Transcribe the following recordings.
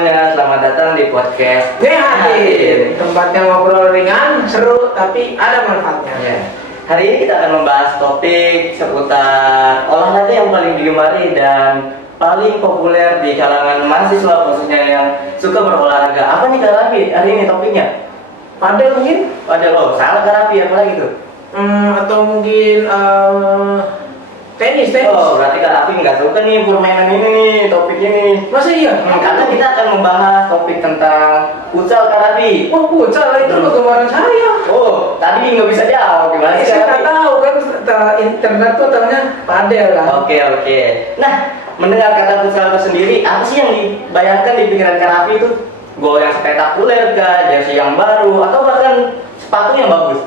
semuanya, selamat datang di podcast Hadir, tempatnya ngobrol ringan, seru, tapi ada manfaatnya. Ya. Hari ini kita akan membahas topik seputar olahraga yang paling digemari dan paling populer di kalangan mahasiswa, khususnya yang suka berolahraga. Apa nih Kak Raffi hari ini topiknya? Padel mungkin? Padel, oh salah Kak Raffi, apa lagi tuh? Atau mungkin tenis. Oh, berarti Kak Raffi nggak suka nih permainan ini nih, topik ini. Masa iya? Karena kita akan membahas topik tentang futsal Kak Raffi. Oh, futsal itu kegemaran saya. Oh, tadi nggak bisa jawab, gimana sih Saya Kak nggak Raffi? tahu kan, internet tuh tahunya padel kan. Oke. Nah, mendengar kata futsal itu sendiri, apa sih yang dibayangkan di pikiran Kak Raffi itu? Gol yang spektakuler kah, jersey yang baru, atau bahkan sepatu yang bagus?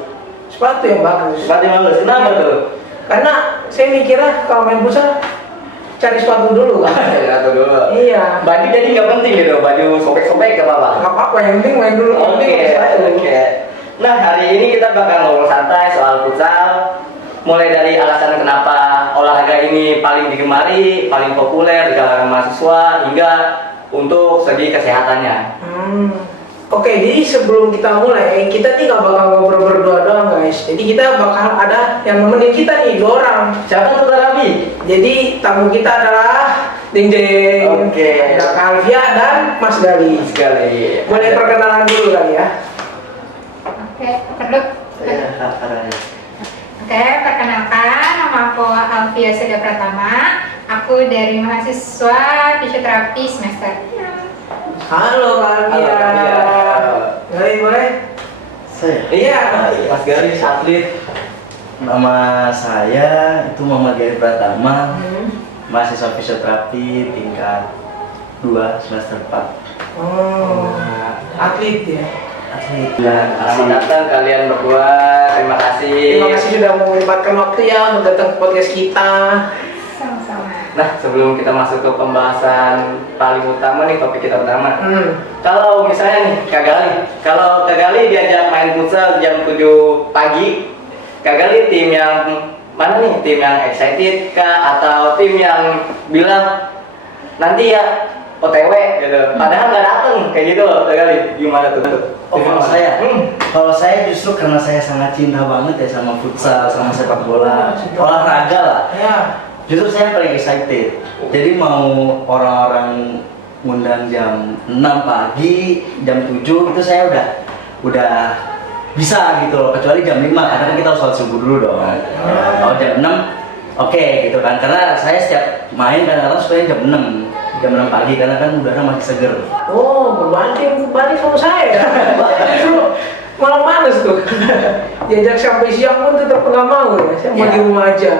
Sepatu yang bagus. Sepatu yang bagus, kenapa tuh? Karena saya mikirnya kalau main futsal cari sepatu dulu kan. Sepatu dulu. Iya. Baju jadi nggak penting gitu, baju sobek-sobek ke apa-apa? Nggak apa-apa, yang penting main dulu. Yang penting Oke. sepatu. Nah, hari ini kita bakal ngobrol santai soal futsal. Mulai dari alasan kenapa olahraga ini paling digemari, paling populer di kalangan mahasiswa, hingga untuk segi kesehatannya. Oke, jadi sebelum kita mulai, kita nih nggak bakal ngobrol berdua doang guys. Jadi kita bakal ada yang nemenin kita nih, 2 orang. Siapa tuh Kak Raffi? Jadi tamu kita adalah Ding Ding, Oke. ada Kalvia dan Mas Gali. Sekali. Boleh perkenalan dulu kali ya. Oke, perlu. Ya, caranya. Oke, perkenalkan, nama aku Alfia Seda Pratama. Aku dari mahasiswa fisioterapi semester 6. Halo Kalvia. Halo, Kalvia. Gali boleh? Saya? Iya. Mas Garis atlet. Nama saya itu Muhammad Gary Pratama, mahasiswa fisioterapi tingkat 2 semester 4. Oh, atlet ya. Atlet. Selamat datang kalian berdua. Terima kasih. Terima kasih sudah menyempatkan waktu ya untuk datang ke podcast kita. Sama-sama. Nah, sebelum kita masuk ke pembahasan paling utama nih, topik kita utama. Kalau misalnya nih, kalau Kak Gali diajak main futsal jam 7 pagi, Kak Gali tim yang mana nih? Tim yang excited kah? Atau tim yang bilang nanti ya OTW gitu? Padahal nggak dateng, kayak gitu loh Kak Gali. Gimana tuh? Oh, kalau saya justru karena saya sangat cinta banget ya sama futsal, sama sepak bola, olahraga lah. Ya. Justru saya paling excited. Jadi mau orang-orang ngundang jam 6 pagi, jam 7 itu saya udah bisa gitu loh, kecuali jam 5 karena kan kita harus sholat subuh dulu dong. Kalau jam 6 oke gitu kan, karena saya setiap main kadang-kadang sukanya jam 6 pagi karena kan udara masih seger. Oh, berbanding sama saya. Justru malah males tuh. Diajak sampai siang pun tetap nggak mau ya. Saya mau Ya. di rumah aja.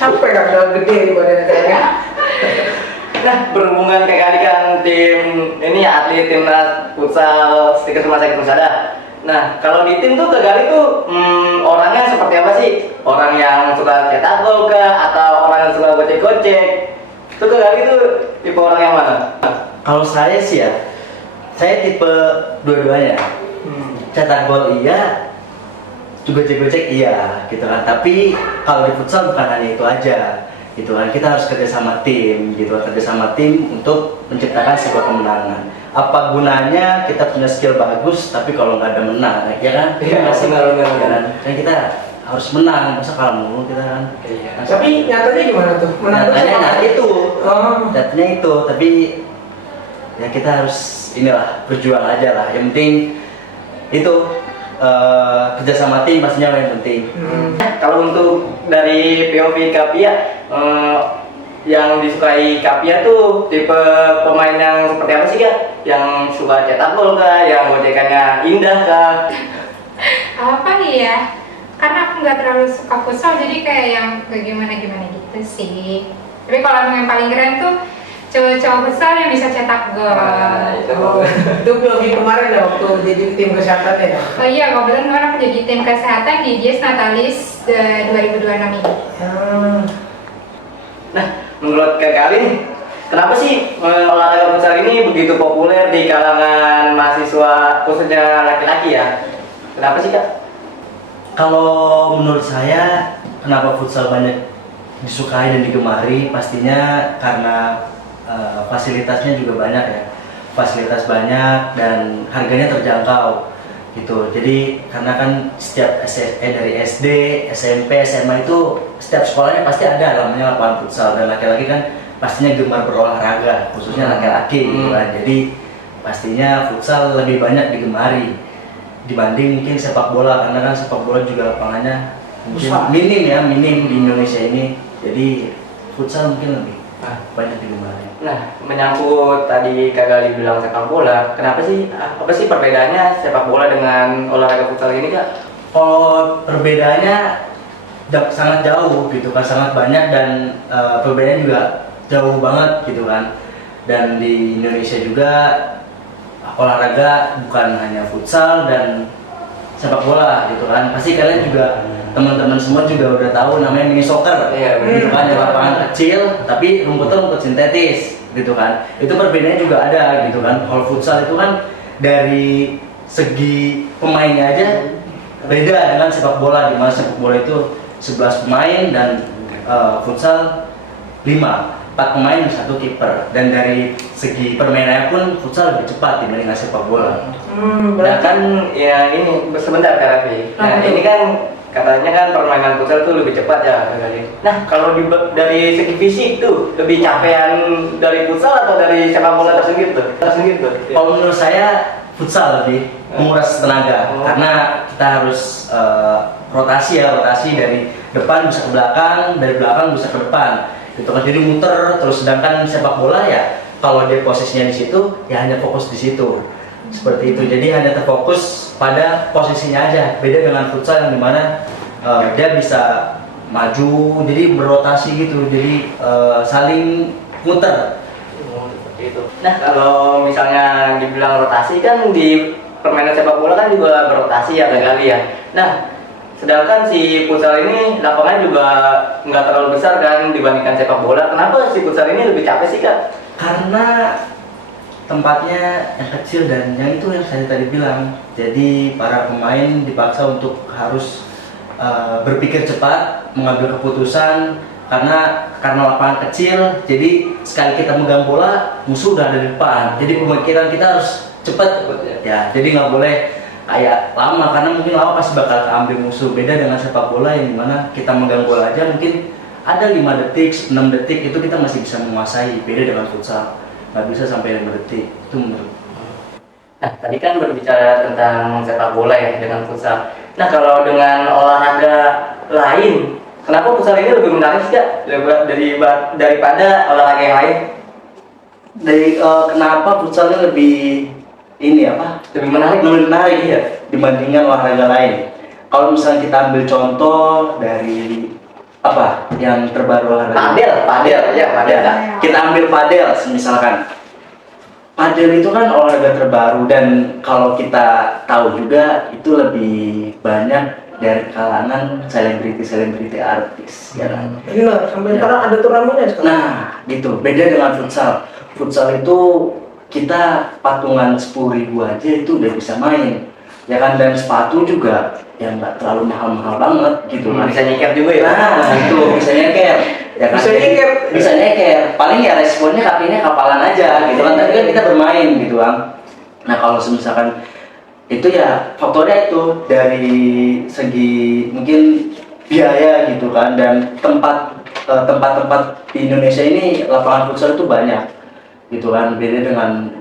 Capek kan, udah gede di badan saya. Nah, berhubungan Kak Gali kan tim ini ya, atlet timnas futsal Stiker Rumah Sakit Husada. Nah, kalau di tim tuh Kak Gali tuh orangnya seperti apa sih? Orang yang suka cetak gol kah? Atau orang yang suka gocek-gocek? Itu Kak Gali tuh tipe orang yang mana? Kalau saya sih ya, saya tipe dua-duanya. Cetak gol iya, juga gocek iya gitu kan. Tapi kalau di futsal bukan hanya itu aja gitu kan, kita harus kerja sama tim gitu kan, kerja sama tim untuk menciptakan sebuah kemenangan. Apa gunanya kita punya skill bagus tapi kalau nggak ada menang ya kan? Iya, Nggak sih? benar. Ya kan? Kan kita harus menang, masa kalah mulu kita kan. Iya. Tapi nyatanya gimana tuh? Menang terus Nyatanya apa? nah itu, Oh. nyatanya itu, tapi ya kita harus inilah berjuang aja lah. Yang penting itu kerja sama tim pastinya yang penting. Kalau untuk dari POV Kapia, yang disukai Kapia tuh tipe pemain yang seperti apa sih Kak? Yang suka cetak gol kah? Yang gocekannya indah kah? Apa nih ya? Karena aku nggak terlalu suka futsal, jadi kayak yang gak gimana-gimana gitu sih. Tapi kalau emang yang paling keren tuh cowok-cowok futsal yang bisa cetak gol. Oh, itu POV kemarin ya waktu jadi tim kesehatannya ya. Oh iya, kebetulan kemarin aku jadi tim kesehatan di Dies Natalis 2026 ini. Nah, menurut Kak Gali nih, kenapa sih olahraga futsal ini begitu populer di kalangan mahasiswa khususnya laki-laki ya? Kenapa sih Kak? Kalau menurut saya, kenapa futsal banyak disukai dan digemari? Pastinya karena fasilitasnya juga banyak ya. fasilitas banyak dan harganya terjangkau gitu. Jadi karena kan setiap dari SD, SMP, SMA itu setiap sekolahnya pasti ada namanya lapangan futsal, dan laki-laki kan pastinya gemar berolahraga, khususnya laki-laki gitu kan. Jadi pastinya futsal lebih banyak digemari dibanding mungkin sepak bola, karena kan sepak bola juga lapangannya mungkin minim di Indonesia ini. Jadi futsal mungkin lebih banyak digemari. Nah, menyangkut tadi Kak Gali bilang sepak bola, kenapa sih, apa sih perbedaannya sepak bola dengan olahraga futsal ini, Kak? Kalau perbedaannya sangat jauh gitu kan, sangat banyak, dan perbedaannya juga jauh banget gitu kan. Dan di Indonesia juga olahraga bukan hanya futsal dan sepak bola gitu kan. Pasti kalian juga teman-teman semua juga udah tahu namanya mini soccer, gitu kan, yang lapangan kecil tapi rumputnya rumput sintetis gitu kan. Itu perbedaannya juga ada gitu kan. Kalau futsal itu kan dari segi pemainnya aja beda dengan sepak bola, di mana sepak bola itu 11 pemain dan futsal 4 pemain 1 kiper, dan dari segi permainannya pun futsal lebih cepat dibanding sepak bola. Nah kan ya ini sebentar Kak Raffi. Nah ini kan katanya kan permainan futsal tuh lebih cepat ya Kak Gali. Nah kalau dari segi fisik tuh lebih capean dari futsal atau dari sepak bola tersendiri tuh? Kalau menurut saya futsal lebih menguras tenaga, karena kita harus rotasi dari depan bisa ke belakang, dari belakang bisa ke depan gitu kan. Jadi muter terus, sedangkan sepak bola ya kalau dia posisinya di situ ya hanya fokus di situ seperti itu. Jadi hanya terfokus pada posisinya aja, beda dengan futsal yang dimana dia bisa maju, jadi berotasi gitu, jadi saling muter. Seperti itu. Nah kalau misalnya dibilang rotasi kan di permainan sepak bola kan juga berotasi ya Kak Gali ya. Nah sedangkan si futsal ini lapangannya juga nggak terlalu besar kan dibandingkan sepak bola. Kenapa si futsal ini lebih capek sih Kak? Karena tempatnya yang kecil dan yang itu yang saya tadi bilang. Jadi para pemain dipaksa untuk harus berpikir cepat, mengambil keputusan, karena lapangan kecil. Jadi sekali kita megang bola, musuh udah ada di depan. Jadi pemikiran kita harus cepat ya. Jadi nggak boleh kayak lama, karena mungkin lama pasti bakal keambil musuh. Beda dengan sepak bola yang dimana kita megang bola aja mungkin ada 5 detik, 6 detik itu kita masih bisa menguasai. Beda dengan futsal, nggak bisa sampai 5 detik. Itu menurut. Nah tadi kan berbicara tentang sepak bola ya dengan futsal. Nah kalau dengan olahraga lain, kenapa futsal ini lebih menarik sih Kak daripada olahraga yang lain? Kenapa futsalnya lebih Lebih menarik ya dibandingkan olahraga lain. Kalau misalnya kita ambil contoh dari yang terbaru olahraga padel. Kita ambil padel misalkan. Padel itu kan olahraga terbaru, dan kalau kita tahu juga itu lebih banyak dari kalangan selebriti artis ya kan. Iya, sampai sekarang ada turnamennya sekarang. Nah, gitu. Beda dengan futsal. Futsal itu kita patungan 10.000 aja itu udah bisa main. Ya kan, dan sepatu juga yang nggak terlalu mahal-mahal banget gitu kan. Bisa nyeker juga ya? Nah, itu bisa nyeker. Ya kan? Bisa nyeker. Paling ya responnya kakinya kapalan aja gitu kan. Tapi kan kita bermain gitu kan. Nah, kalau misalkan itu ya faktornya itu dari segi mungkin biaya gitu kan, dan tempat-tempat di Indonesia ini lapangan futsal itu banyak gitu kan. Beda dengan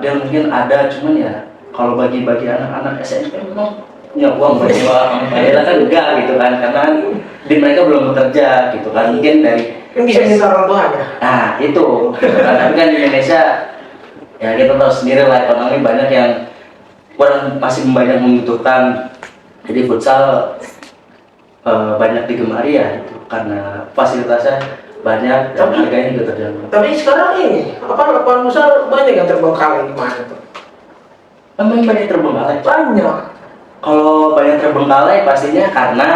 mungkin ada, cuman ya kalau bagi anak-anak SMP memang punya uang bagi padahal kan enggak gitu kan, karena di mereka belum bekerja gitu kan, mungkin dari Kan bisa minta orang tuanya. nah itu tapi kan di Indonesia ya kita tahu sendiri lah, ekonomi banyak yang masih banyak membutuhkan. Jadi futsal banyak digemari ya itu karena fasilitasnya banyak dan harganya juga terjangkau. Tapi sekarang ini lapangan futsal banyak yang terbengkalai gimana tuh? Memang banyak terbengkalai. Banyak. Kalau banyak terbengkalai pastinya karena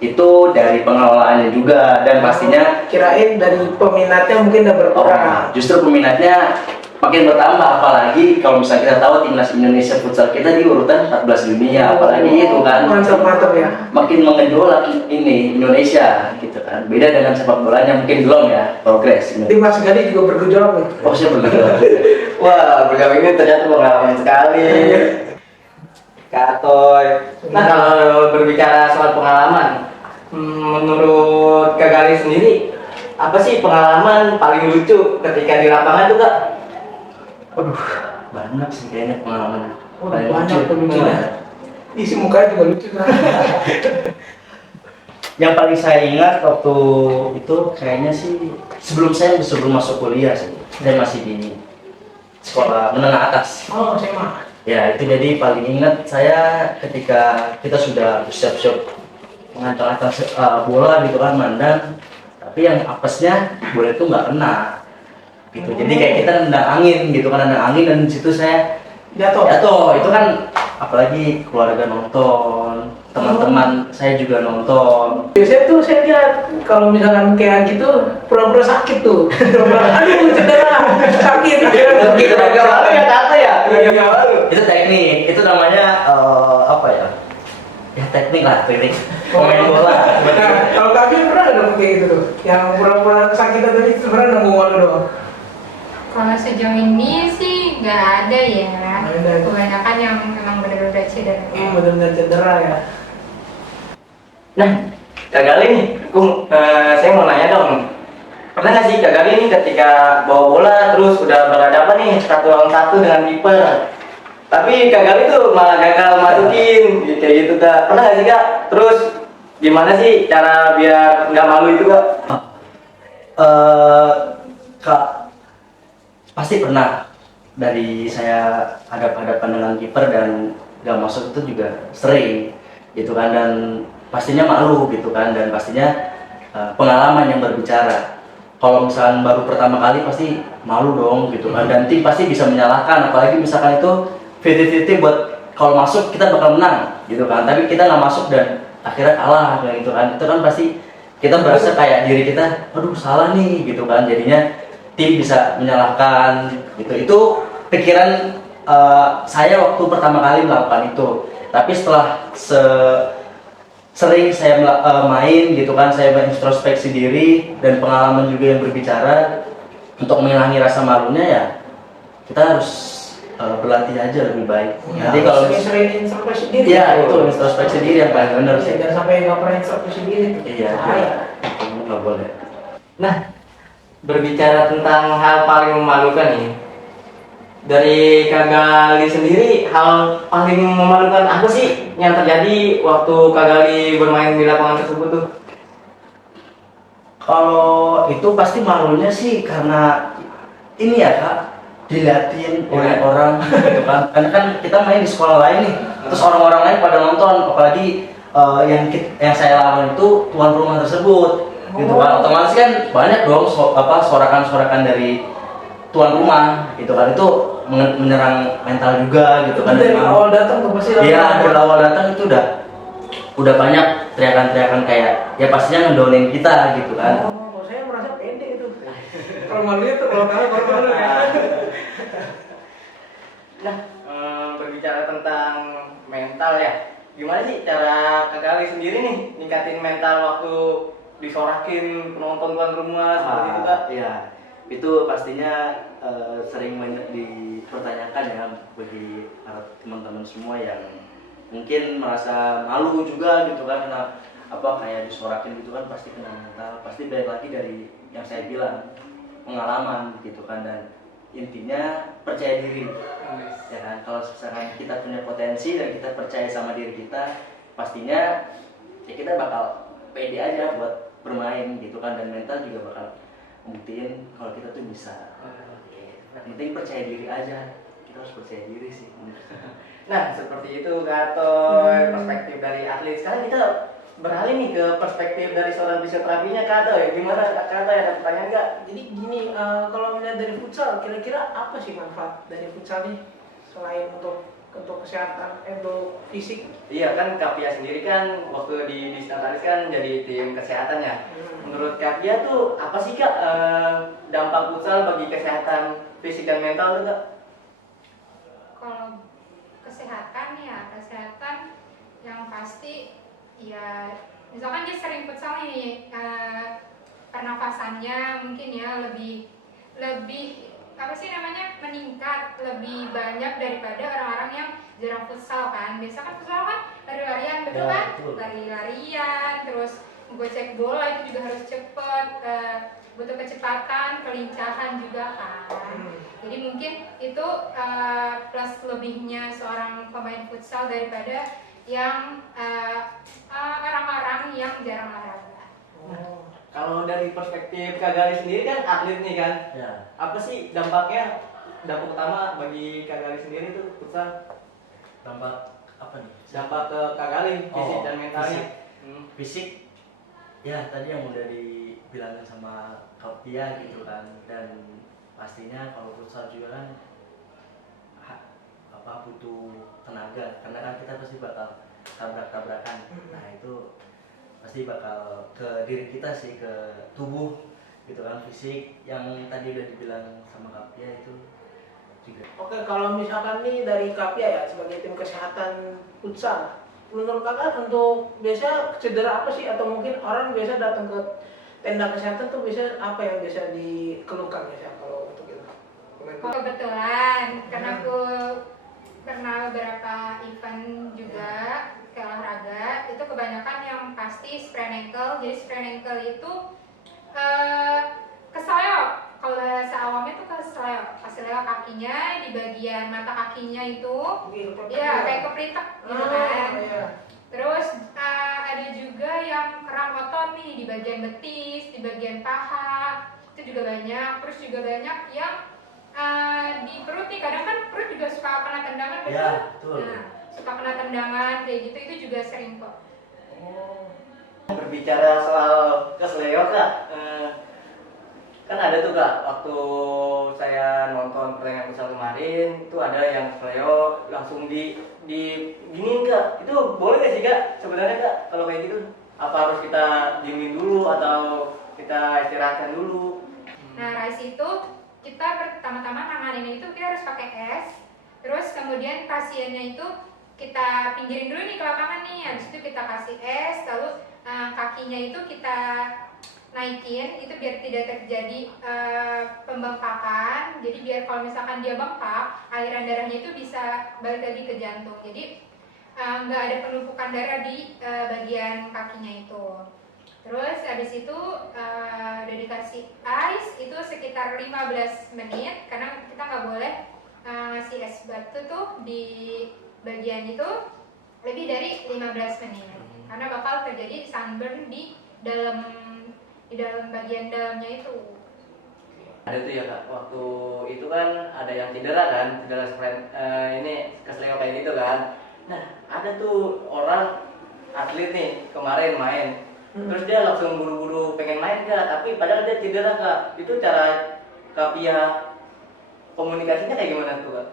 itu dari pengelolaannya juga, dan pastinya Kirain dari peminatnya mungkin udah berkurang. justru peminatnya makin bertambah, apalagi kalau misalnya kita tahu timnas Indonesia futsal kita di urutan 14 dunia, apalagi itu kan Mantap ya. makin mengejolak ini Indonesia gitu kan. Beda dengan sepak bolanya mungkin belum ya progres. Timnas Gali juga bergejolak nih. Oh, saya bergejolak. Wah, beliau ini ternyata pengalaman sekali. Kak Atoy. Nah, kalau berbicara soal pengalaman, menurut Kak Gali sendiri, apa sih pengalaman paling lucu ketika di lapangan tuh Kak? Waduh, banyak sih kayaknya pengalaman. Oh, Paling banyak tuh lucu. Nah, Isi mukanya juga lucu kan. yang paling saya ingat waktu itu kayaknya sih sebelum masuk kuliah sih. Saya masih di sekolah menengah atas. Oh, saya mah. Ya, itu jadi paling ingat saya ketika kita sudah siap-siap mengancang-ancang bola gitu kan, mandang, tapi yang apesnya bola itu nggak kena gitu. Jadi kayak kita nendang angin gitu kan, nendang angin, dan di situ saya jatuh. Itu kan apalagi keluarga nonton, teman-teman saya juga nonton. Biasanya tuh saya lihat kalau misalkan kayak gitu pura-pura sakit tuh. Aduh, cedera, sakit. Gitu agak malu ya Kak ya? Agak malu. Itu teknik, itu namanya apa ya? Ya teknik lah, teknik pemain bola. Nah, kalau kami pernah ada kayak gitu tuh, yang pura-pura sakit tadi itu pernah nunggu malu doang. Kalau sejauh ini sih nggak ada ya. Nggak ada. Kebanyakan yang memang benar-benar cedera. Benar-benar cedera ya. Nah, Kak Gali nih, saya mau nanya dong. Pernah nggak sih Kak Gali nih ketika bawa bola terus udah berhadapan nih 1 lawan 1 dengan kiper, tapi Kak Gali tuh malah gagal masukin, kayak gitu Kak. Pernah nggak sih Kak? Terus gimana sih cara biar nggak malu itu Kak? Kak, pasti pernah dari saya hadap-hadapan dengan kiper dan gak masuk itu juga sering gitu kan, dan pastinya malu gitu kan, dan pastinya pengalaman yang berbicara. Kalau misalkan baru pertama kali pasti malu dong gitu kan, dan tim pasti bisa menyalahkan, apalagi misalkan itu 50-50 buat kalau masuk kita bakal menang gitu kan, tapi kita nggak masuk dan akhirnya kalah kayak gitu kan. Itu kan pasti kita merasa kayak diri kita aduh salah nih gitu kan, jadinya tim bisa menyalahkan gitu. Itu pikiran saya waktu pertama kali melakukan itu. Tapi setelah sering saya main gitu kan, saya berintrospeksi diri dan pengalaman juga yang berbicara untuk mengurangi rasa malunya, ya kita harus berlatih aja lebih baik. Ya, Nanti kalau sering introspeksi diri. iya itu introspeksi diri yang paling benar sih. Jangan sampai nggak pernah introspeksi diri. Iya, Bahaya. itu nggak boleh. Nah, berbicara tentang hal paling memalukan nih, dari Kak Gali sendiri, hal paling memalukan apa sih yang terjadi waktu Kak Gali bermain di lapangan tersebut tuh? Kalau itu pasti malunya sih karena ini ya Kak, diliatin oleh orang gitu kan. Karena kan kita main di sekolah lain nih, terus orang-orang lain pada nonton, apalagi yang saya lawan itu tuan rumah tersebut gitu kan. Otomatis kan banyak dong sorakan-sorakan dari tuan rumah gitu kan, itu menyerang mental juga gitu kan. Dari awal datang tuh pasti. Iya, dari awal datang itu udah banyak teriakan-teriakan kayak ya pastinya ngedownin kita gitu kan. Oh, saya merasa pede itu. Kalau malunya tuh kalau kalah baru malu ya. Nah, berbicara tentang mental ya, gimana sih cara Kak Gali sendiri nih ningkatin mental waktu disorakin penonton tuan rumah seperti itu Kak? Iya, itu pastinya sering banyak dipertanyakan ya bagi para teman-teman semua yang mungkin merasa malu juga gitu kan, karena apa kayak disorakin gitu kan, pasti kena mental. Pasti balik lagi dari yang saya bilang, pengalaman gitu kan, dan intinya percaya diri ya kan. Kalau misalkan kita punya potensi dan kita percaya sama diri kita, pastinya ya kita bakal pede aja buat bermain gitu kan, dan mental juga bakal buktiin kalau kita tuh bisa. Yang penting percaya diri aja, kita harus percaya diri sih. Nah, seperti itu Kak Atoy, perspektif dari atlet. Sekarang kita beralih nih ke perspektif dari seorang fisioterapinya Kak Atoy. Gimana Kak Atoy, ada pertanyaan nggak? Jadi gini, kalau melihat dari futsal, kira-kira apa sih manfaat dari futsal nih selain untuk kesehatan, untuk fisik? Iya kan Kak Pia sendiri kan waktu di Disnatalis kan jadi tim kesehatan ya. Menurut Kak Pia tuh apa sih Kak dampak futsal bagi kesehatan fisik dan mental tuh Kak? Kalau kesehatan yang pasti ya misalkan dia sering futsal nih, pernafasannya mungkin ya lebih apa sih namanya meningkat lebih banyak daripada orang-orang yang jarang futsal kan. Biasa kan futsal kan lari-larian, betul Ya, kan? betul. Lari-larian, terus gocek bola itu juga harus cepet, butuh kecepatan, kelincahan juga kan. Jadi mungkin itu plus lebihnya seorang pemain futsal daripada yang orang-orang yang jarang olahraga. Oh. Kalau dari perspektif Kak Gali sendiri kan atlet nih kan, Ya. apa sih dampak utama bagi Kak Gali sendiri tuh futsal? Dampak apa nih? Dampak ke Kak Gali, fisik Oh, dan mentalnya. Fisik, ya tadi yang udah dibilangin sama Kalpia gitu kan, dan pastinya kalau futsal juga kan butuh tenaga, karena kan kita pasti bakal tabrak-tabrakan. Nah itu pasti bakal ke diri kita sih, ke tubuh gitu kan, fisik yang tadi udah dibilang sama Kalpia itu juga. Oke, kalau misalkan nih dari Kapia ya sebagai tim kesehatan futsal, menurut kakak untuk biasa cedera apa sih, atau mungkin orang biasa datang ke tenda kesehatan tuh biasa apa yang biasa dikeluhkan biasa kalau untuk itu? Kebetulan karena aku pernah beberapa event juga ke olahraga, itu kebanyakan yang pasti sprain ankle. Jadi sprain ankle itu keseleo, kalau bahasa awamnya itu keseleo kakinya, di bagian mata kakinya itu ya kayak kepritek gitu kan. Terus ada juga yang keram otot nih di bagian betis, di bagian paha, itu juga banyak. Terus juga banyak yang di perut nih, kadang kan perut juga suka kena tendangan, betul? Ya, betul. Nah, suka kena tendangan kayak gitu, itu juga sering kok. Berbicara soal kesleo Kak, kan ada tuh Kak, waktu saya nonton pertandingan futsal kemarin, itu ada yang kesleo langsung di giniin Kak. Itu boleh nggak sih Kak sebenarnya Kak kalau kayak gitu? Apa harus kita diemin dulu atau kita istirahatkan dulu? Nah, Rais itu kita pertama-tama nanganin itu kita harus pakai es, terus kemudian pasiennya itu kita pinggirin dulu nih ke lapangan nih, habis itu kita kasih es, lalu kakinya itu kita naikin, itu biar tidak terjadi pembengkakan. Jadi biar kalau misalkan dia bengkak, aliran darahnya itu bisa balik lagi ke jantung. Jadi nggak ada penumpukan darah di bagian kakinya itu. Terus habis itu udah dikasih ice itu sekitar 15 menit, karena kita nggak boleh ngasih es batu tuh di bagian itu lebih dari 15 menit, karena bakal terjadi sunburn di dalam bagian dalamnya itu. Ada tuh ya Kak, waktu itu kan ada yang cedera sprain, ini kesleo kayak gitu kan. Nah ada tuh orang atlet nih kemarin main, terus dia langsung buru-buru pengen main Kak, tapi padahal dia cedera Kak. Itu cara Kapia komunikasinya kayak gimana tuh Kak?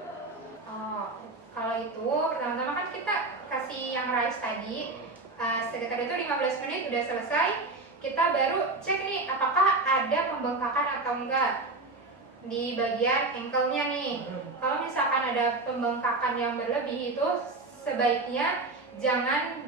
Oh, kalau itu pertama-tama kan kita kasih yang rice tadi, sekitar itu 15 menit udah selesai, kita baru cek nih apakah ada pembengkakan atau enggak di bagian ankle-nya nih. Kalau misalkan ada pembengkakan yang berlebih, itu sebaiknya jangan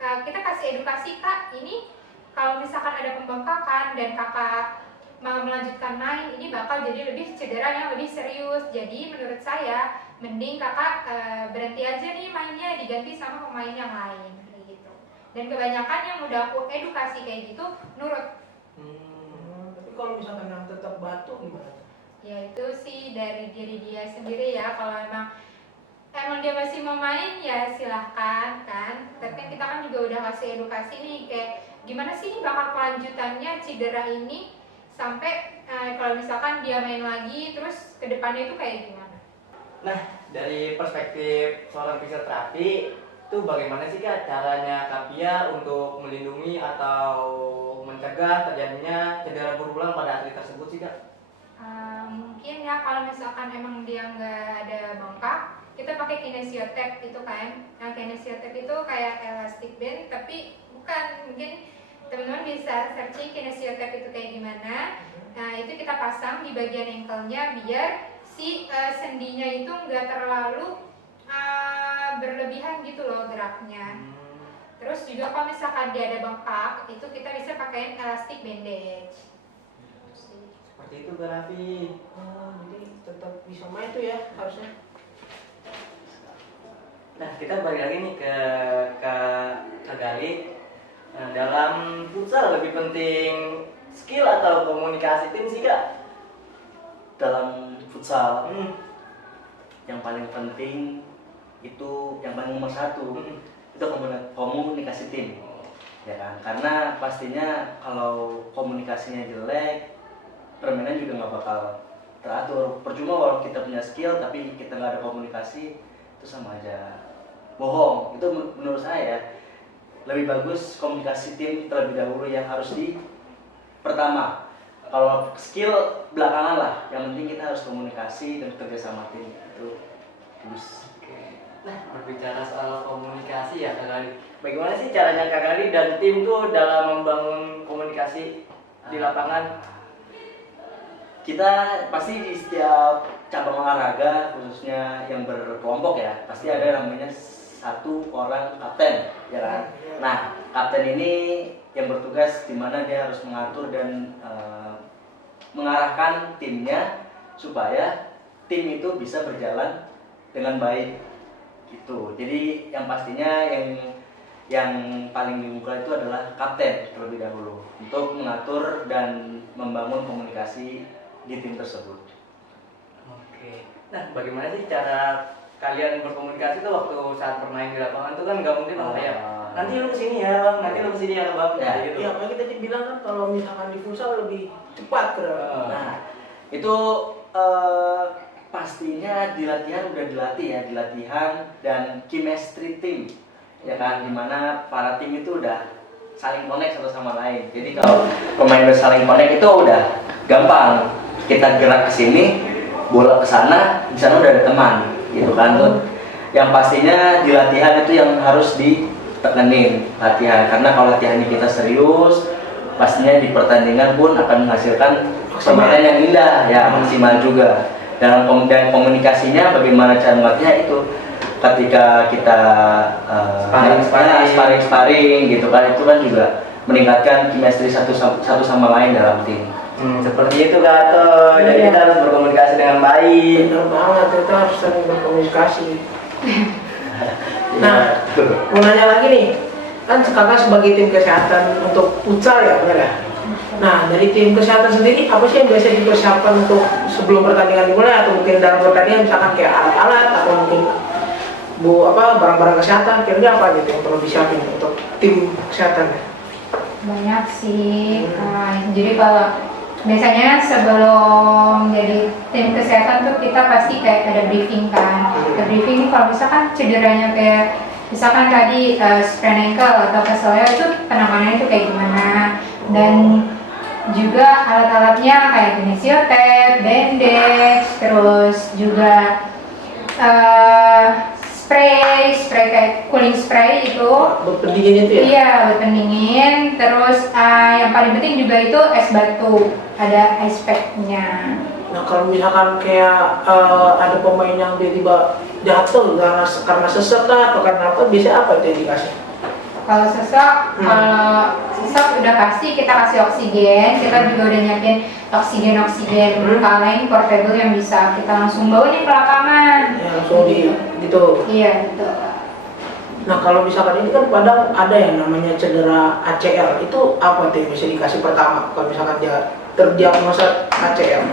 kita kasih edukasi, Kak, ini kalau misalkan ada pembengkakan dan kakak mau melanjutkan main, ini bakal jadi lebih cedera yang lebih serius. Jadi menurut saya mending kakak berhenti aja nih mainnya, diganti sama pemain yang lain kayak gitu. Dan kebanyakan yang udah aku edukasi kayak gitu nurut. Tapi kalau misalkan yang tetap batuk gimana? Ya itu sih dari diri dia sendiri ya. Kalau emang dia masih mau main ya silahkan kan. Tapi kita kan juga udah kasih edukasi nih kayak gimana sih ini bakal kelanjutannya cedera ini sampai kalau misalkan dia main lagi terus kedepannya itu kayak gimana. Nah dari perspektif seorang fisioterapi itu bagaimana sih Kak caranya Kapia untuk melindungi atau mencegah terjadinya cedera berulang pada atlet tersebut sih Kak? Mungkin ya kalau misalkan emang dia nggak ada bengkak, kita pakai kinesiotape itu kan. Nah kinesiotape itu kayak elastic band tapi bukan, mungkin teman-teman bisa searching kinesiotape itu kayak gimana. Nah itu kita pasang di bagian ankle-nya biar si sendinya itu nggak terlalu berlebihan gitu loh geraknya. Terus juga kalau misalkan dia ada bengkak, itu kita bisa pakai elastic bandage. Seperti itu Kak Raffi. Oh, jadi tetap bisa main tuh ya harusnya. Nah, kita balik lagi nih ke Kak Gali. Nah, dalam futsal lebih penting skill atau komunikasi tim sih Kak? Dalam futsal Hmm. yang paling penting itu, yang paling nomor satu itu komunikasi tim, ya kan? Karena pastinya kalau komunikasinya jelek, permainan juga nggak bakal teratur. Percuma kalau kita punya skill tapi kita nggak ada komunikasi, itu sama aja bohong. Itu menurut saya lebih bagus komunikasi tim terlebih dahulu yang harus di pertama. Kalau skill belakangan lah, yang penting kita harus komunikasi dan kerja sama tim itu terus. Oke. Nah, berbicara soal komunikasi ya Kak Gali. Bagaimana sih caranya Kak Gali dan tim tuh dalam membangun komunikasi di lapangan? Kita pasti di setiap cabang olahraga, khususnya yang berkelompok ya, pasti ada namanya satu orang kapten, ya kan? Nah, kapten ini yang bertugas di mana dia harus mengatur dan mengarahkan timnya supaya tim itu bisa berjalan dengan baik gitu. Jadi yang pastinya yang paling dimulai itu adalah kapten terlebih dahulu untuk mengatur dan membangun komunikasi di tim tersebut. Oke. Nah, bagaimana sih cara kalian berkomunikasi tuh waktu saat bermain di lapangan tuh kan nggak mungkin kayak nanti lu kesini ya bang, nanti lu kesini ya bang, Ya. gitu. Iya, makanya tadi bilang kan kalau misalkan di futsal lebih cepat kan. Nah, itu pastinya di latihan udah dilatih ya, di latihan dan chemistry tim, ya kan, dimana para tim itu udah saling connect satu sama lain. Jadi kalau pemain udah saling connect itu udah gampang, kita gerak ke sini, bola ke sana, di sana udah ada teman, gitu kan tuh. Yang pastinya di latihan itu yang harus ditekenin latihan, karena kalau latihan kita serius, pastinya di pertandingan pun akan menghasilkan permainan yang indah, ya maksimal juga. Dalam komunikasinya bagaimana cara melatihnya itu ketika kita sparring gitu kan, itu kan juga meningkatkan chemistry satu sama lain dalam tim. Seperti itu Kak Ato. Jadi Iya. kita harus berkomunikasi dengan baik. Benar banget, kita harus sering berkomunikasi. Nah, Betul. mau nanya lagi nih, kan kakak sebagai tim kesehatan untuk futsal ya, benar ya? Nah, dari tim kesehatan sendiri, apa sih yang biasa dipersiapkan untuk sebelum pertandingan dimulai, atau mungkin dalam pertandingan, misalkan kayak alat-alat, atau mungkin barang-barang kesehatan, kira-kira apa gitu yang perlu disiapin untuk tim kesehatan? Banyak sih. Jadi kalau biasanya sebelum jadi tim kesehatan tuh kita pasti kayak ada briefing kan. Ada briefing kalau misalkan cederanya kayak misalkan tadi sprain ankle atau keselnya itu penanganannya itu kayak gimana, dan juga alat-alatnya kayak kinesio-tape, bandage, terus juga spray kayak cooling spray itu. Buat pendingin itu ya? Iya, buat pendingin. Terus yang paling penting juga itu es batu, ada ice pack-nya. Nah, kalau misalkan kayak ada pemain yang tiba-tiba jatuh karena sesek lah, atau karena apa, biasanya apa itu yang dikasih? Kalau sesak udah pasti kita kasih oksigen. Kita juga udah nyiapin oksigen kalain portable yang bisa kita langsung bawa nih ke lapangan. Ya, langsung gitu. Iya, gitu. Nah, kalau misalkan ini kan kadang ada yang namanya cedera ACL, itu apa tuh yang bisa dikasih pertama kalau misalkan dia terdiagnosa ACL?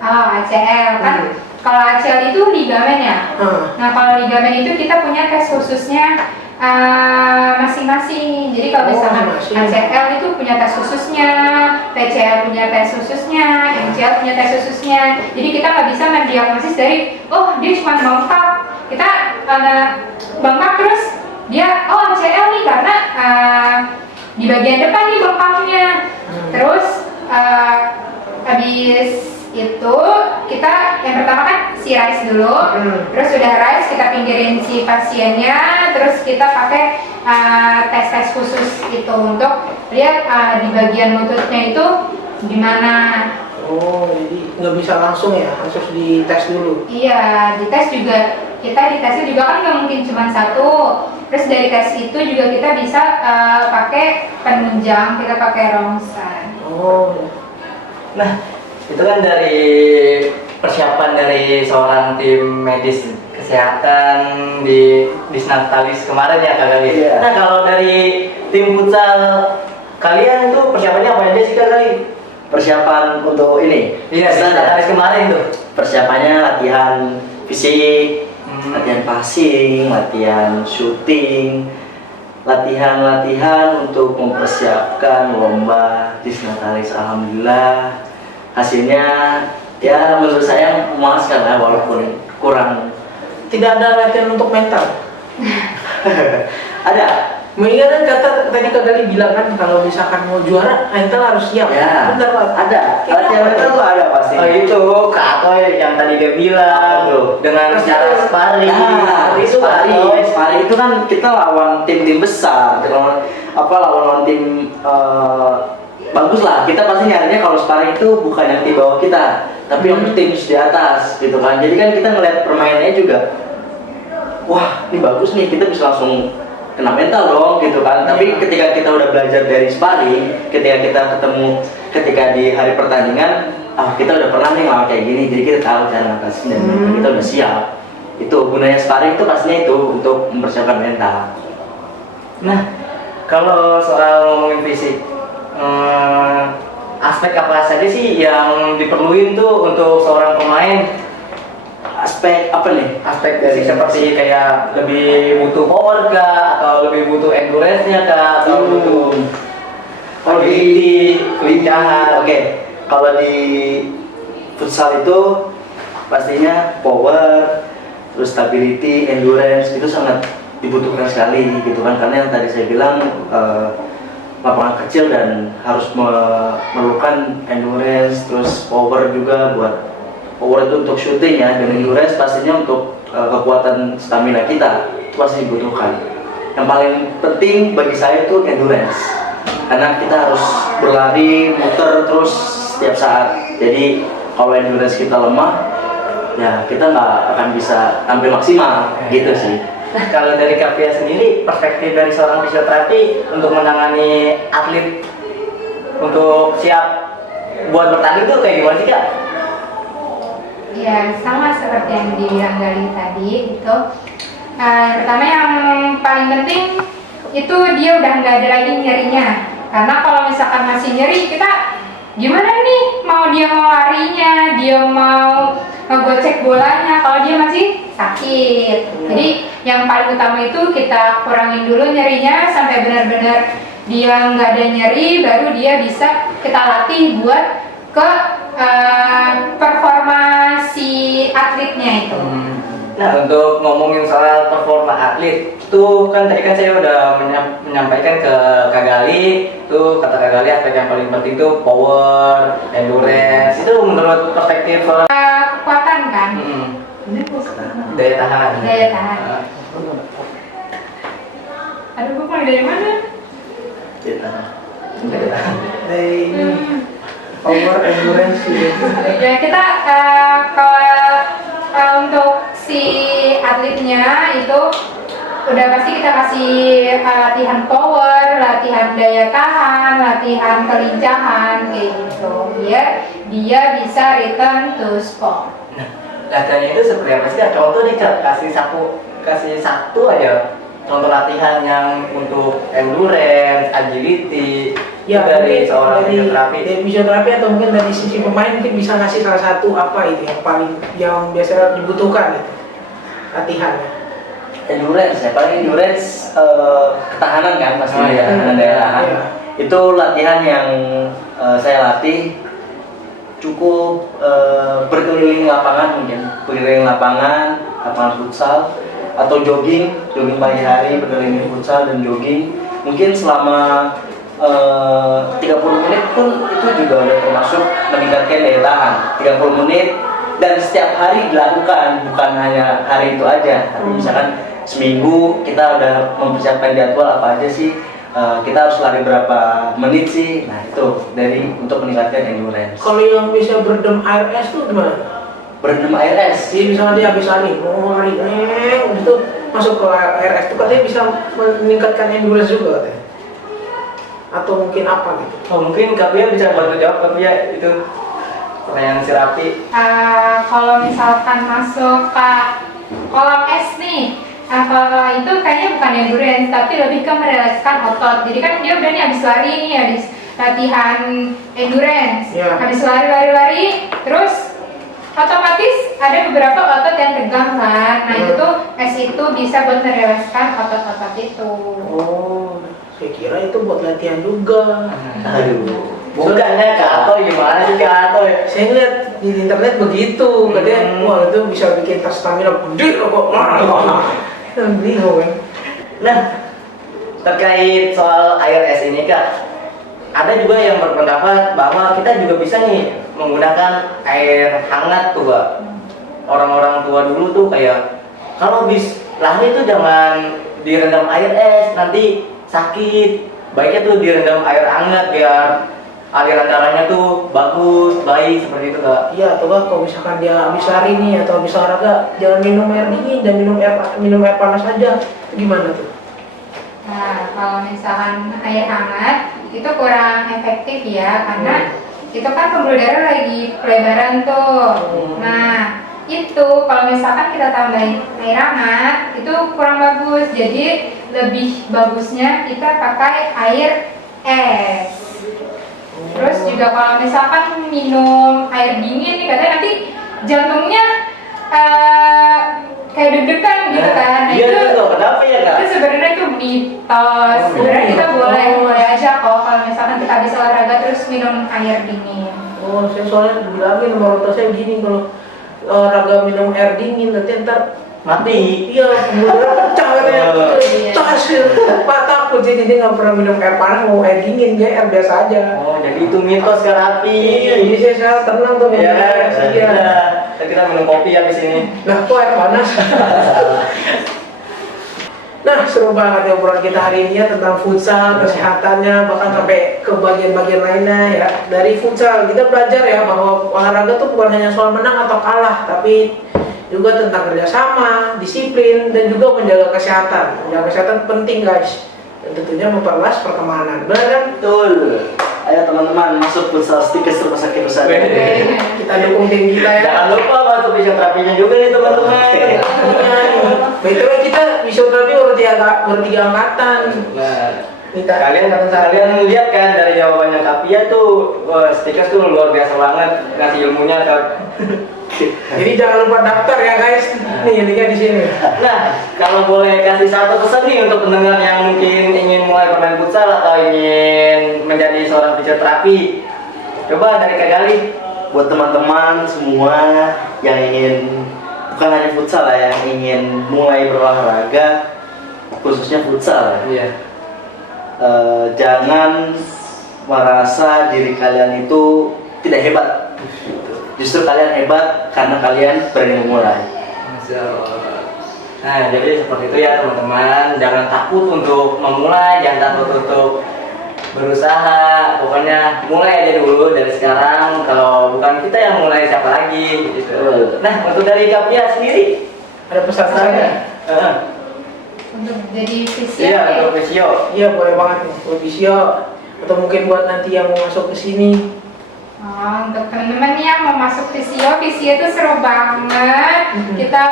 ACL kan. Kalau ACL itu ligamen ya. Nah, kalau ligamen itu kita punya tes khususnya masing-masing. Jadi kalau misalkan ACL itu punya tes khususnya, PCL punya tes khususnya, MCL punya tes khususnya. Jadi kita nggak bisa mendiagnosis dari dia cuma bengkak. Kita bengkak terus dia ACL nih karena di bagian depan nih bengkaknya. Terus habis itu kita yang pertama kan si rice dulu, terus udah rice kita pinggirin si pasiennya, terus kita pakai tes khusus itu untuk lihat di bagian lututnya itu gimana. Oh, jadi nggak bisa langsung ya, harus dites dulu. Iya, dites juga, kita ditesnya juga kan nggak mungkin cuma satu. Terus dari tes itu juga kita bisa pakai penunjang, kita pakai rongsan. Oh, Nah, Itu kan dari persiapan dari seorang tim medis kesehatan di Disnatalis kemarin ya Kak Gali. Iya. Nah kalau dari tim futsal kalian tuh persiapannya apa aja sih Kak Gali? Persiapan untuk ini. Iya, Disnatalis kemarin tuh. Persiapannya latihan fisik, latihan passing, latihan shooting, latihan untuk mempersiapkan lomba Disnatalis. Alhamdulillah hasilnya ya menurut saya memuaskan lah, walaupun kurang. Tidak ada latihan untuk mental. Ada. Mengingat kan kata tadi Kak Gali bilang kan kalau misalkan mau juara mental harus siap. Ya, Benar Pak. ada. Kita Latihan apa mental tuh? tuh ada pasti. Oh itu Kak Atoy yang tadi dia bilang Tuh. dengan Pasti cara ada. sparring. Nah, Itu Kak Atoy. sparring itu kan kita lawan tim-tim besar, lawan tim bagus lah. Kita pasti nyarinya kalau sparring itu bukan yang di bawah kita, tapi yang tim di atas gitu kan. Jadi kan kita ngeliat permainannya juga, wah ini bagus nih, kita bisa langsung kena mental dong gitu kan. Tapi ketika kita udah belajar dari sparring, ketika kita ketemu di hari pertandingan, kita udah pernah nih ngelawan kayak gini, jadi kita tahu cara ngatasin dan kita udah siap. Itu gunanya sparring itu pastinya itu untuk mempersiapkan mental. Nah kalau soal ngomongin fisik, aspek apa saja sih yang diperluin tuh untuk seorang pemain? Aspek apa nih? Aspek dari seperti kayak lebih butuh power kah, atau lebih butuh endurance-nya kah, atau butuh Kalau agility, kelincahan. Oke, kalau di futsal itu pastinya power, terus stability, endurance itu sangat dibutuhkan sekali gitu kan, karena yang tadi saya bilang lapangan kecil dan harus memerlukan endurance, terus power juga buat power itu untuk shooting ya, dan endurance pastinya untuk kekuatan stamina kita itu pasti dibutuhkan. Yang paling penting bagi saya itu endurance, karena kita harus berlari muter terus setiap saat. Jadi kalau endurance kita lemah, ya kita nggak akan bisa tampil maksimal gitu sih. Nah kalau dari Kapia sendiri, perspektif dari seorang fisioterapi untuk menangani atlet untuk siap buat bertanding tuh kayak gimana sih Kak? Ya sama seperti yang dibilang Gali tadi itu. Pertama yang paling penting itu dia udah nggak ada lagi nyerinya. Karena kalau misalkan masih nyeri, kita gimana nih? Dia mau larinya, dia mau ngegocek bolanya, kalau dia masih sakit. Jadi yang paling utama itu kita kurangin dulu nyerinya sampai benar-benar dia nggak ada nyeri, baru dia bisa kita latih buat ke performa si atletnya itu. Nah untuk ngomongin soal performa atlet itu kan tadi kan saya udah menyampaikan ke Kak Gali, tuh kata Kak Gali aspek yang paling penting tuh power, endurance. Itu menurut perspektif Kekuatan kan? daya tahan. Daya tahan. Aduh, gue mulai dari mana? Daya tahan. Dari ini power endurance gitu. Ya kita kalau untuk si atletnya itu udah pasti kita kasih latihan power, latihan daya tahan, latihan kelincahan kayak gitu, biar dia bisa return to sport. Nah, latihannya itu seperti apa sih? Contoh nih Kak, kasih satu aja contoh latihan yang untuk endurance, agility Ya, dari mungkin seorang dari fisioterapi. fisioterapi atau mungkin dari sisi pemain mungkin bisa ngasih salah satu apa itu yang biasa dibutuhkan itu latihannya. Endurance ya, paling endurance ketahanan kan pasti Oh, iya. ketahanan daya tahan. Iya. Itu latihan yang saya latih cukup berkeliling lapangan, mungkin berkeliling lapangan futsal atau jogging pagi hari, berkeliling futsal dan jogging mungkin selama 30 menit pun itu juga udah termasuk meningkatkan daya tahan. 30 menit dan setiap hari dilakukan, bukan hanya hari itu aja, tapi misalkan seminggu kita udah mempersiapkan jadwal apa aja sih, kita harus lari berapa menit sih. Nah itu dari untuk meningkatkan endurance. Kalau yang bisa berendam air es tuh gimana? Berendam air es. Jadi misalnya dia habis lari, mau lari, itu masuk ke air es itu katanya bisa meningkatkan endurance juga katanya. Atau mungkin apa gitu? Oh mungkin Kapia bisa bantu jawab Kapia itu. Pertanyaan si Raffi. Kalau misalkan masuk ke kolam es nih, kalau itu kayaknya bukan endurance tapi lebih ke merelakskan otot. Jadi kan dia udah nih habis lari nih, habis latihan endurance, Iya. habis lari, terus otomatis ada beberapa otot yang tegang kan. Nah itu tuh es itu bisa buat merelakskan otot-otot itu. Oh, saya kira itu buat latihan juga. Aduh. Bukannya Kak Ato, gimana sih Kak Ato ya? Saya lihat di internet begitu, katanya wah itu bisa bikin tas stamina gede loh kok. Bingung kan? Nah, terkait soal air es ini Kak, ada juga yang berpendapat bahwa kita juga bisa nih menggunakan air hangat tuh Kak. Orang-orang tua dulu tuh kayak kalau habis lari tuh jangan direndam air es, nanti sakit. Baiknya tuh direndam air hangat biar aliran darahnya tuh bagus, baik seperti itu Kak. Iya, atau kalau misalkan dia habis lari nih atau habis olahraga, jangan minum air dingin dan minum air panas aja. Itu gimana tuh? Nah, kalau misalkan air hangat itu kurang efektif ya, karena itu kan pembuluh darah lagi pelebaran tuh. Nah, itu kalau misalkan kita tambahin air hangat itu kurang bagus. Jadi lebih bagusnya kita pakai air es. Terus juga kalau misalkan minum air dingin nih, katanya nanti jantungnya kayak deg-degan gitu kan. Nah, Iya tuh, kenapa ya Kak? itu sebenarnya itu mitos. Sebenarnya kita boleh aja kok kalau misalkan kita habis olahraga terus minum air dingin. Oh, saya soalnya bilangin sama orang tua saya gini, kalau olahraga minum air dingin nanti ntar Mati. iya pembuluh darah pecah katanya. Iya. Tas, Pak takut jadi dia nggak pernah minum air panas, mau air dingin dia air biasa aja. Oh, jadi itu mitos Kak Raffi. Iya, jadi saya tenang tuh Iya minum kan? air es, iya. Kita minum kopi habis ini. Nah, kok air panas? Nah, seru banget ya obrolan kita hari ini ya tentang futsal, kesehatannya, bahkan sampai ke bagian-bagian lainnya ya. Dari futsal kita belajar ya bahwa olahraga tuh bukan hanya soal menang atau kalah, tapi juga tentang kerjasama, disiplin, dan juga menjaga kesehatan. Menjaga kesehatan penting guys, dan tentunya memperluas pertemanan. Benar kan? Betul. Ayo teman-teman masuk futsal Stikers Rumah Sakit Nusantara. Weh. Kita dukung tim kita ya. Jangan lupa masuk fisioterapinya juga nih teman-teman. Betul, kita fisioterapi baru tiga angkatan. Nah, Kita kalian lihat kan dari jawabannya Kapia tuh, wah, Stikers tuh luar biasa banget ngasih ilmunya Kak. Jadi jangan lupa daftar ya guys. Nih linknya di sini. Nah, kalau boleh kasih satu pesan nih untuk pendengar yang mungkin ingin mulai bermain futsal atau ingin menjadi seorang fisioterapi, coba dari Kak Gali. Buat teman-teman semua yang ingin, bukan hanya futsal lah, yang ingin mulai berolahraga khususnya futsal ya. Iya. Jangan merasa diri kalian itu tidak hebat. Justru kalian hebat karena kalian berani memulai. Masya Allah. Nah, jadi seperti itu ya teman-teman. Jangan takut untuk memulai, jangan takut untuk berusaha. Pokoknya mulai aja dulu dari sekarang. Kalau bukan kita yang mulai, siapa lagi? Gitu. Nah, untuk dari Kapia sendiri, Ada pesan-pesannya? Untuk jadi fisio. Iya, untuk fisio. Iya boleh banget nih buat visio atau mungkin buat nanti yang mau masuk ke sini. Untuk teman-teman yang mau masuk fisio itu seru banget. Kita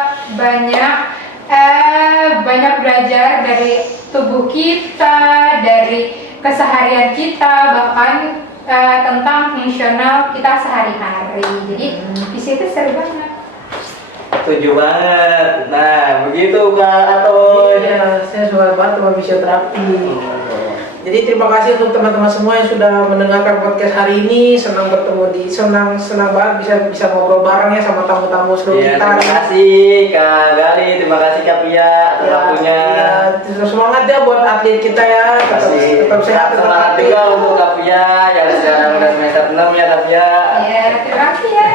banyak belajar dari tubuh kita, dari keseharian kita, bahkan tentang fungsional kita sehari-hari. Jadi fisio itu seru banget. Setuju banget. Nah, begitu Kak Atoy. Iya, saya suka banget sama fisioterapi. Jadi terima kasih untuk teman-teman semua yang sudah mendengarkan podcast hari ini. Senang banget bisa ngobrol bareng ya sama tamu-tamu seru Iya, kita. terima kasih Kak Gali, terima kasih Kak Pia atas waktunya. Iya, terus semangat ya buat atlet kita ya. Tetap sehat, tetap Semangat aktif. juga untuk Kak Pia yang sekarang udah semester 6 ya Kak Pia. Ya, terima kasih ya.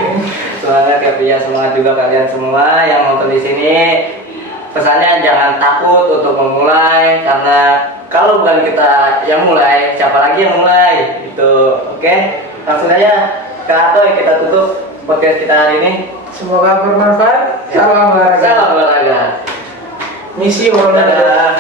Semangat Kak Pia, semangat juga kalian semua yang nonton di sini. Pesannya jangan takut untuk memulai, karena kalau bukan kita yang mulai, siapa lagi yang mulai? Gitu. Oke, langsung aja Kak Atoy kita tutup podcast kita hari ini. Semoga bermanfaat. Salam olahraga. Salam olahraga. Misi orang Dadah.